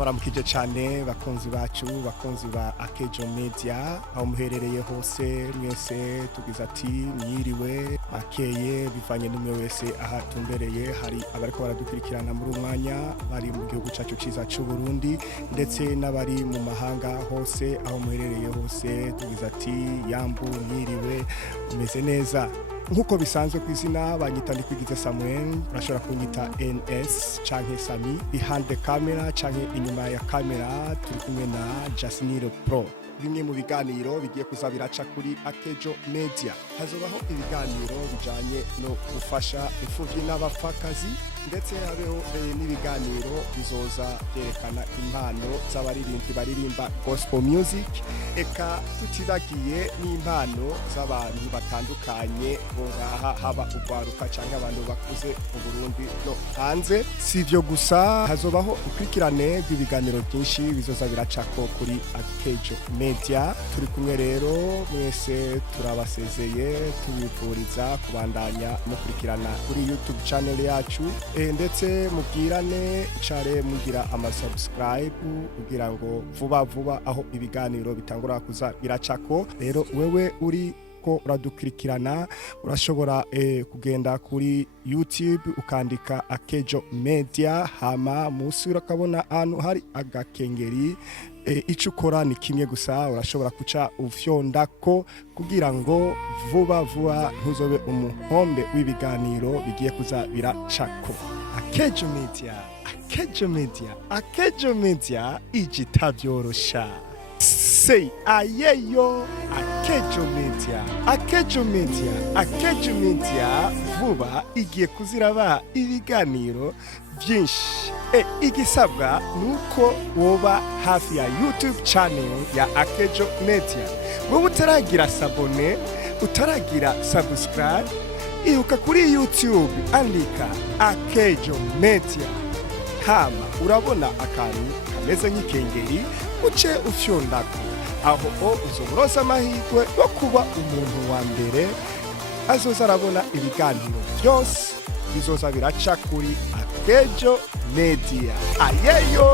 ndabaramukije cyane bakunzi bacu bakunzi ba Akejo Media aho muherereye hose mwese tugize ati mwiriwe akeye bivanye n'umwe wese aha tumbereye hari abariko baradukurikirana muri umwanya bari mu gihugu cyacu ciza cy'u Burundi ndetse n'abari mu mahanga hose aho muherereye hose tugize ati yambu mwiriwe umeze neza nkuko bisanzwe ku izina banyita Ndikwigize Samuel urashobora kunyita NS canke Sami behind the camera canke inyuma ya kamera turi kumwe na Jasniro Pro. Bimwe mu biganiro bigiye kuzabiraca kuri Akejo Media hazobaho ibiganiro bijanye no gufasha imfuvyi n'abapfakazi ndetse habeho n'ibiganiro bizoza byerekana impano z'abaririmbyi baririmba gospel music eka tutibagiye n'impano z'abantu batandukanye bongaha haba ugwaruka canke abantu bakuze mu Burundi no hanze sivyo gusa hazobaho ukurikirane bw'ibiganiro byinshi bizoza biracako kuri Akejo Media turi kumwe rero mwese turabasezeye tubifuriza kubandanya no kurikirana kuri YouTube channel yacu ndetse mubwirane care mugira subscribe kugira ngo vuba aho ibiganiro bitangura kuza biracako rero wewe uri ko uradukurikirana urashobora kugenda kuri YouTube ukandika Akejo Media hama musi urakabona ahantu hari agakengeri ico ukora ni kimwe gusa urashobora kuca ufyondako kugira ngo vuba ntuzobe umuhombe w'ibiganiro bigiye kuza biracako. Akejo Media igitavyorosha say ayeyo Akejo Media vuba igiye kuziraba ibiganiro byinshi igisabwa nuko woba hafi ya YouTube channel ya Akejo Media wowe utaragira sabone utaragira subscribe iuka kuri YouTube andika Akejo Media hama urabona akantu kameze nk'ikengeri uce ufyondako aho uzoborosa amahirwe yo kuba umuntu wa mbere azoza arabona ibiganiro byose bizoza biraca kuri Akejo Media ayeyo.